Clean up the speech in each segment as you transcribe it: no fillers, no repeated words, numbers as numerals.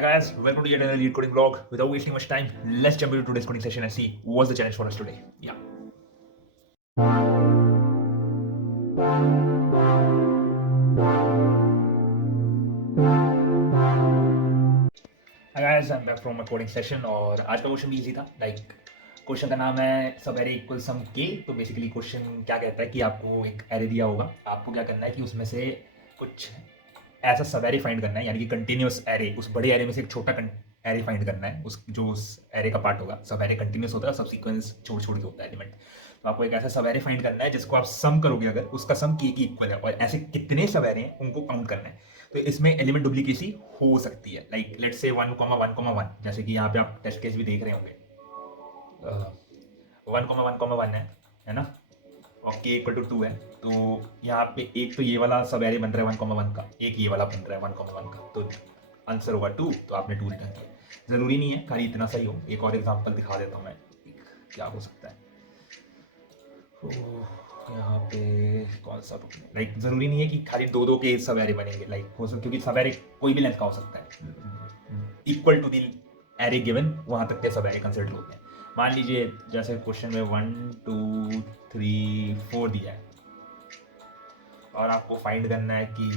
Hi guys, welcome to yet another lead coding vlog. Without wasting much time, let's jump into today's coding session and see what's the challenge for us today. Yeah. Hi guys, I'm back from my coding session और आज का question भी easy था. Question का नाम है सब array equal सम के. तो बेसिकली क्वेश्चन क्या कहता है कि आपको एक एरे दिया होगा, आपको क्या करना है कि उसमें से कुछ ऐसा सब एरे फाइंड करना है, यानी कि कंटिन्यूस एरे, उस बड़े एरे में से एक छोटा एरे फाइंड करना है, उस जो उस एरे का पार्ट होगा. सब एरे कंटिन्यूस होता है, सब सीक्वेंस छोड़ छोड़ के होता है एलिमेंट. तो आपको एक ऐसा सब एरे फाइंड करना है जिसको आप सम करोगे अगर, उसका सम के की इक्वल है, और ऐसे कितने सब एरे हैं उनको काउंट करना है. तो इसमें एलिमेंट डुप्लीकेसी हो सकती है, लाइक लेट्स से 1,1,1, जैसे कि यहाँ पे आप टेस्ट केस भी देख रहे होंगे. 1,1,1 है ना, और के इक्वल टू 2 है. तो यहाँ पे एक तो ये वाला सब एरे बन रहा है 1,1 का, एक ये वाला बन रहा है 1,1 का, तो आंसर होगा 2. तो आपने 2 रिटर्न किया. ज़रूरी नहीं है खाली इतना सही हो. एक और एग्जांपल दिखा देता हूँ मैं, क्या हो सकता है. यहाँ पे कौन सा लाइक ज़रूरी नहीं है कि खाली दो दो के सब एरे बनेंगे, लाइक हो सकता, क्योंकि सब एरे कोई भी लेंथ का हो सकता है. Equal to the array given, वहाँ तक के सब एरे कंसिडर होते हैं. मान लीजिए जैसे क्वेश्चन में 1 2 3 4 दिया है, और आपको फाइंड करना है कि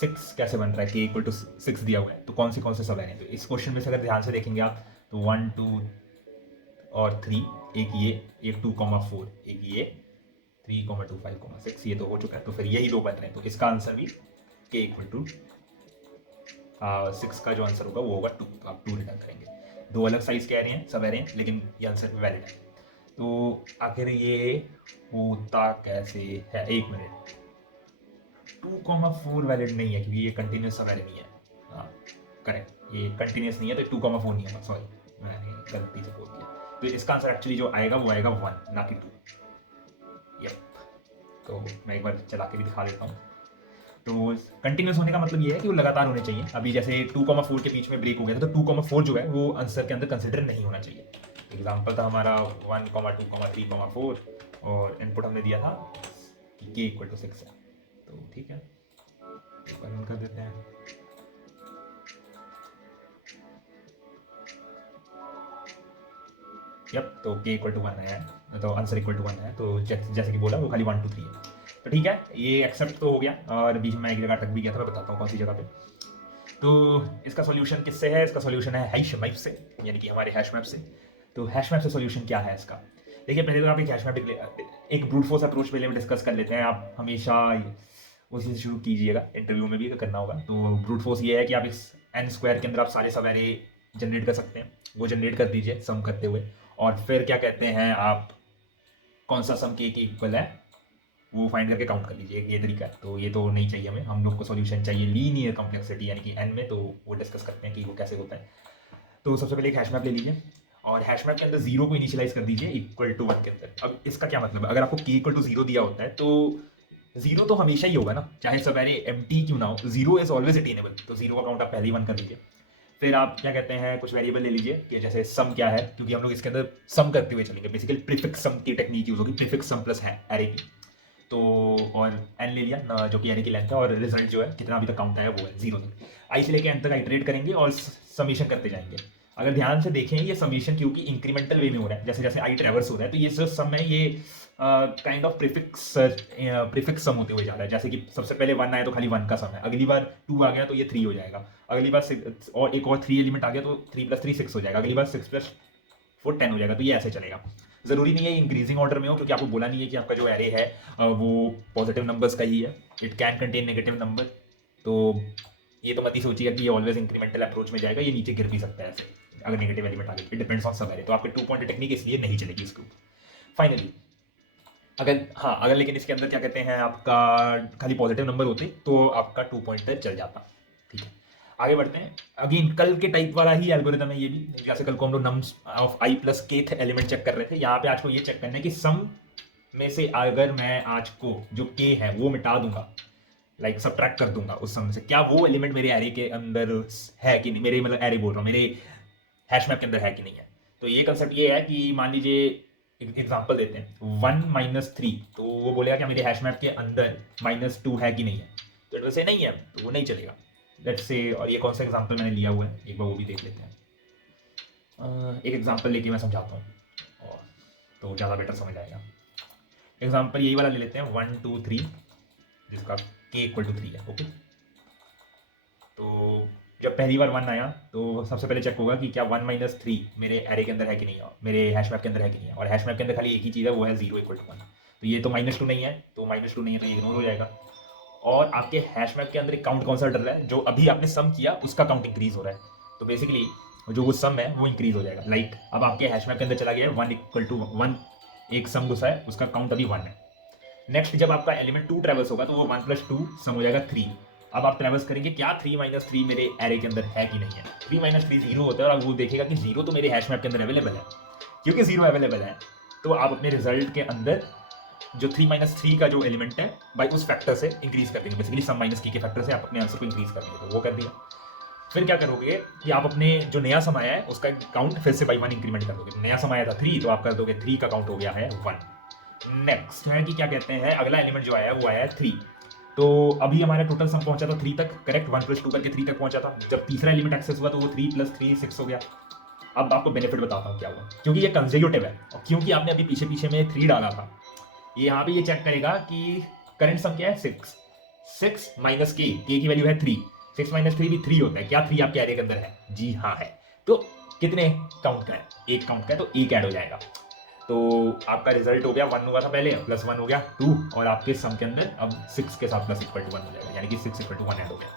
6 कैसे बन रहा है, कि इक्वल टू 6 दिया हुआ है, तो कौन से सब एरे हैं. तो इस क्वेश्चन में से अगर ध्यान से देखेंगे आप, तो 1 2 और 3, एक ये, एक 2,4, एक ये 3,2 5,6, ये तो हो चुका है. तो फिर यही दो बन रहे हैं, तो इसका आंसर भी के इक्वल टू 6 का जो आंसर होगा वो होगा 2. तो आप 2 रिटर्न करेंगे. दो अलग साइज के एरे हैं, सब एरे हैं, लेकिन ये आंसर भी वैलिड है. तो आखिर ये होता कैसे है, 1 मिनट. 2,4 वैलिड नहीं है क्योंकि ये कंटिन्यूस सब एरे नहीं है. हाँ करेक्ट, ये कंटिन्यूस नहीं है, तो 2,4 नहीं है. सॉरी, मैंने गलती से बोल दिया. तो इसका आंसर एक्चुअली जो आएगा वो आएगा 1, ना कि 2. यप. तो मैं एक बार चला के भी दिखा देता हूँ. तो कंटिन्यूस होने का मतलब ये है कि वो लगातार होने चाहिए. अभी जैसे 2,4 के बीच में ब्रेक हो गया था, तो 2,4 जो है वो आंसर के अंदर कंसिडर नहीं होना चाहिए. एग्जाम्पल था हमारा 1, 2, 3, 4, और इनपुट हमने दिया था कि के इक्वल टू 6 है. तो ठीक है, रन कर देते हैं. यप. तो के इक्वल टू 1 है, तो आंसर इक्वल टू 1 है. तो जैसे कि बोला वो खाली 1 2 3 है. तो ठीक है, ये एक्सेप्ट तो हो गया, और बीच में एक जगह अटक भी गया था, मैं बताता हूँ कौन सी जगह पे. तो इसका सॉल्यूशन किससे है, इसका सॉल्यूशन है हैश मैप से, यानी कि हमारे हैश मैप से. तो हैश मैप से सॉल्यूशन क्या है इसका, देखिए पहले तो आप एक हैश मैप, एक ब्रूट फोर्स अप्रोच पहले डिस्कस कर लेते हैं. आप हमेशा उसी से शुरू कीजिएगा, इंटरव्यू में भी करना होगा. तो ब्रूट फोर्स ये है कि आप इस n स्क्वायर के अंदर आप सारे सब एरे जनरेट कर सकते हैं, वो जनरेट कर दीजिए सम करते हुए, और फिर क्या कहते हैं आप कौन सा सम के इक्वल है वो फाइंड करके काउंट कर लीजिए. ये तरीका है. तो ये तो नहीं चाहिए हमें, हम लोग को सॉल्यूशन चाहिए लीनियर कॉम्प्लेक्सिटी, यानी कि n में. तो वो डिस्कस करते हैं कि वो कैसे होता है. तो सबसे पहले एक हैश मैप ले लीजिए, और हैश मैप के अंदर 0 को इनिशियलाइज कर दीजिए इक्वल टू 1 के अंदर. अब इसका क्या मतलब है, अगर आपको k इक्वल टू 0 दिया होता है तो 0 तो हमेशा ही होगा ना, चाहे सब एरे एम्प्टी क्यों ना हो. 0 इज ऑलवेज अटेनेबल. तो 0 का काउंट आप पहले ही 1 कर दीजिए. फिर आप क्या कहते हैं कुछ वेरिएबल ले लीजिए, कि जैसे सम क्या है, क्योंकि हम लोग इसके अंदर सम करते हुए चलेंगे. बेसिकली प्रीफिक्स सम की टेक्निक यूज होगी, प्रीफिक्स सम प्लस है एरे की. तो और n ले लिया ना, जो कि एरे की लेंथ है, और रिजल्ट जो है कितना अभी तक काउंट आया वो है 0 तक. आई से लेके n तक आइटरेट करेंगे और समीशन करते जाएंगे. अगर ध्यान से देखें ये समीशन क्योंकि इंक्रीमेंटल वे में हो रहा है, जैसे जैसे आई ट्रेवर्स हो रहा है, तो ये जो सम है ये काइंड ऑफ प्रीफिक्स सम होते हुए जा रहा है. जैसे कि सबसे पहले 1 आया तो खाली 1 का सम है, अगली बार 2 आ गया तो ये 3 हो जाएगा, अगली बार 6 और एक और 3 एलिमेंट आ गया तो 3 + 3 6 हो जाएगा, अगली बार 6 + 4 10 हो जाएगा. तो ये ऐसे चलेगा. जरूरी नहीं है इंक्रीजिंग ऑर्डर में हो, क्योंकि आपको बोला नहीं है कि आपका जो एरे है वो पॉजिटिव नंबर्स का ही है. It can contain negative number. तो ये तो मत ही सोचिएगा कि ये ऑलवेज इंक्रीमेंटल अप्रोच में जाएगा, ये नीचे गिर भी सकता है ऐसे अगर नेगेटिव एलिमेंट आ गए. इट डिपेंड्स ऑन सब एरे. तो आपके 2 पॉइंट टेक्निक इसलिए नहीं चलेगी इसको. फाइनली अगर लेकिन इसके अंदर क्या कहते हैं आपका खाली पॉजिटिव नंबर होते तो आपका 2 पॉइंटर चल जाता. ठीक है, आगे बढ़ते हैं. अगेन कल के टाइप वाला ही एल्गोरिथम है ये भी. जैसे कल को हम लोग nums of i plus kth element check कर रहे थे, यहाँ पे आज को ये चेक करना है कि सम में से अगर मैं आज को जो k है वो मिटा दूंगा, लाइक सब्ट्रैक्ट कर दूंगा उस सम से, क्या वो एलिमेंट मेरे एरे के अंदर है कि नहीं, मेरे मतलब एरे बोल रहा हूँ, मेरे हैश मैप के अंदर है कि नहीं है. तो ये कंसेप्ट ये है कि मान लीजिए एग्जाम्पल देते हैं 1 - 3, तो वो बोलेगा कि मेरे हैश मैप के अंदर -2 है कि नहीं है. तो इट से नहीं है तो वो नहीं चलेगा. लेट्स से, और ये कौन सा एग्जांपल मैंने लिया हुआ है एक बार वो भी देख लेते हैं। एक एग्जांपल लेके मैं समझाता हूँ और तो ज़्यादा बेटर समझ आएगा। एग्जांपल यही वाला ले लेते हैं 1 2 3 जिसका k इक्वल टू 3 है। ओके, तो जब पहली बार 1 आया तो सबसे पहले चेक होगा कि क्या 1 माइनस 3 मेरे एरे के अंदर है कि नहीं है, मेरे हैश मैप के अंदर है कि नहीं है। और हैश मैप के अंदर खाली एक ही चीज़ है, वो है 0 इक्वल टू 1। तो ये तो -2 नहीं है, तो -2 नहीं है तो ये इग्नोर हो जाएगा। और आपके हैश मैप के अंदर एक काउंट कौन सा डल रहा है, जो अभी आपने सम किया उसका काउंट इंक्रीज हो रहा है। तो बेसिकली जो वो सम है वो इंक्रीज हो जाएगा। लाइक अब आपके हैश मैप के अंदर चला गया है 1 इक्वल टू 1, एक सम घुसा है, उसका काउंट अभी 1 है। नेक्स्ट जब आपका एलिमेंट 2 ट्रेवल्स होगा तो वो 1 + 2 सम हो जाएगा 3। अब आप ट्रेवल्स करेंगे, क्या 3 - 3 मेरे एरे के अंदर है कि नहीं है। 3 - 3 0 होता है और अब वो देखेगा कि 0 तो मेरे हैश मैप के अंदर अवेलेबल है। क्योंकि 0 अवेलेबल है तो आप अपने रिजल्ट के अंदर जो 3 - 3 का जो एलिमेंट है भाई उस फैक्टर से इंक्रीज कर देंगे। बेसिकली सम - k के फैक्टर से आप अपने आंसर को इंक्रीज कर देंगे। तो वो कर दिया। फिर क्या करोगे कि आप अपने जो नया सम आया है उसका काउंट फिर से बाई 1 इंक्रीमेंट कर दोगे। नया सम आया था 3 तो आप कर दोगे 3 का काउंट हो गया है 1। नेक्स्ट है कि क्या कहते हैं, अगला एलिमेंट जो आया है वो आया है 3। तो अभी हमारा टोटल सम पहुंचा था 3 तक, करेक्ट। 1 + 2 करके 3 तक पहुंचा था। जब तीसरा एलिमेंट एक्सेस हुआ तो वो 3 + 3 6 हो गया। अब आपको बेनिफिट बताता हूँ क्या हुआ, क्योंकि ये कंसेक्यूटिव है और क्योंकि आपने अभी पीछे पीछे में 3 डाला था, ये यहाँ पे ये चेक करेगा कि करंट सम क्या है 6 माइनस k की वैल्यू है 3। 6 - 3 भी 3 होता है। क्या 3 आपके एरे के अंदर है? जी हाँ है। तो कितने काउंट का है? एक काउंट का है, तो एक ऐड हो जाएगा। तो आपका रिजल्ट हो गया 1 हुआ था पहले, +1 हो गया 2, और आपके सम के अंदर अब 6 के साथ += 1 हो जाएगा, यानी कि 6 = 1 ऐड हो गया।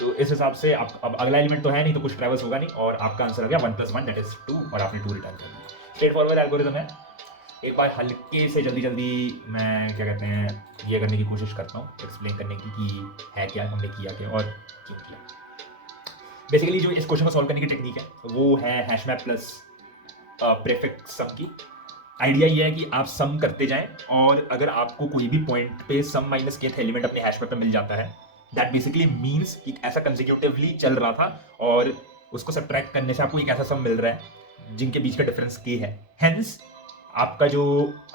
तो इस हिसाब से आप अब अगला एलिमेंट तो है नहीं तो कुछ ट्रैवल्स होगा नहीं, और आपका आंसर हो गया 1 + 1 दैट इज 2, और आपने 2 रिटर्न कर दिया। स्ट्रेट फॉरवर्ड एल्गोरिथम है। एक बार हल्के से जल्दी मैं क्या कहते हैं ये करने की कोशिश करता हूँ, एक्सप्लेन करने की कि है क्या, हमने किया क्या और क्यों किया। बेसिकली जो इस क्वेश्चन को सॉल्व करने की टेक्निक है वो है हैश मैप प्लस प्रीफिक्स सम की। आइडिया ये है कि आप सम करते जाएं, और अगर आपको कोई भी पॉइंट पे सम - k एलिमेंट अपने हैश मैप पे मिल जाता है, दैट बेसिकली मीन्स कि ऐसा कंसेक्यूटिवली चल रहा था और उसको सब्ट्रैक्ट करने से आपको एक ऐसा सम मिल रहा है जिनके बीच का डिफरेंस k है। हेंस आपका जो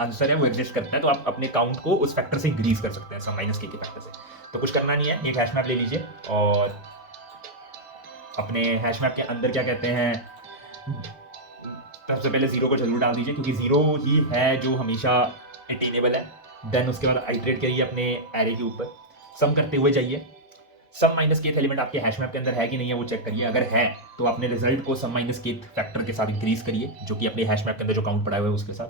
आंसर है वो एग्जिस्ट करता है, तो आप अपने काउंट को उस फैक्टर से इंक्रीज कर सकते हैं, सम - k के फैक्टर से। तो कुछ करना नहीं है, एक हैश मैप ले लीजिए और अपने हैश मैप के अंदर क्या कहते हैं सबसे पहले 0 को जरूर डाल दीजिए, क्योंकि 0 ही है जो हमेशा अटेनेबल है। देन उसके बाद आइटरेट करिए अपने एरे के ऊपर, सम करते हुए जाइए। सम - k एलिमेंट आपके हैश मैप के अंदर है कि नहीं है वो चेक करिए। अगर है तो अपने रिजल्ट को सम - k फैक्टर के साथ इंक्रीज करिए, जो कि अपने हैश मैप के अंदर जो काउंट पड़ा हुआ है उसके साथ।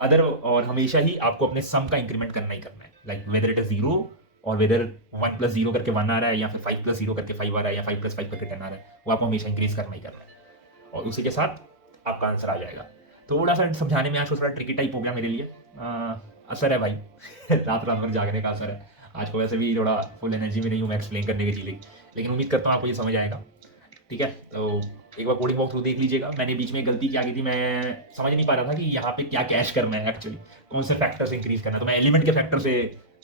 अदर और हमेशा ही आपको अपने सम का इंक्रीमेंट करना ही करना है, लाइक वेदर इट इज 0 और वेदर 1 + 0 करके 1 आ रहा है, या फिर 5 + 0 करके 5 आ रहा है, या 5 + 5 करके 10 आ रहा है, वो आपको हमेशा इंक्रीज करना ही करना है, और उसी के साथ आपका आंसर आ जाएगा। थोड़ा सा समझाने में आज थोड़ा ट्रिकी टाइप हो गया मेरे लिए, असर है भाई रात भर जागने का असर है। आज को वैसे भी थोड़ा फुल एनर्जी में नहीं हूँ मैं एक्सप्लेन करने की चीज़ें, लेकिन उम्मीद करता हूँ आपको ये समझ आएगा। ठीक है, तो एक बार कोडिंग वॉक थ्रू देख लीजिएगा। मैंने बीच में गलती क्या की थी, मैं समझ नहीं पा रहा था कि यहाँ पे क्या कैश करना है एक्चुअली, कौन से फैक्टर से इंक्रीज करना है। तो मैं एलिमेंट के फैक्टर से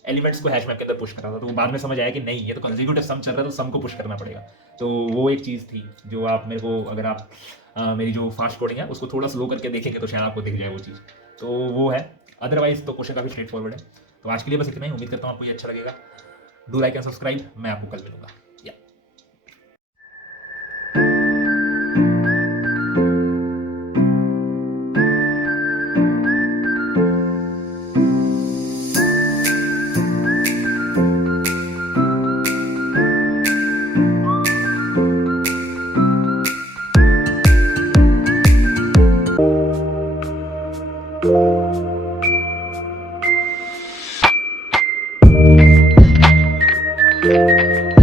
एलिमेंट्स को हैश मैप के अंदर पुश कर रहा था, तो बाद में समझ आया कि नहीं, ये तो कंसेक्यूटिव सम चल रहा है, तो सम को पुश करना पड़ेगा। तो वो एक चीज़ थी जो आप मेरे को, अगर आप मेरी जो फास्ट कोडिंग है उसको थोड़ा स्लो करके देखेंगे तो शायद आपको दिख जाए वो चीज़। तो वो है, अदरवाइज तो क्वेश्चन काफ़ी स्ट्रेट फॉरवर्ड है। तो आज के लिए बस इतना ही, उम्मीद करता हूँ आपको ये अच्छा लगेगा। डू लाइक एंड सब्सक्राइब, मैं आपको कल मिलूंगा। Yeah.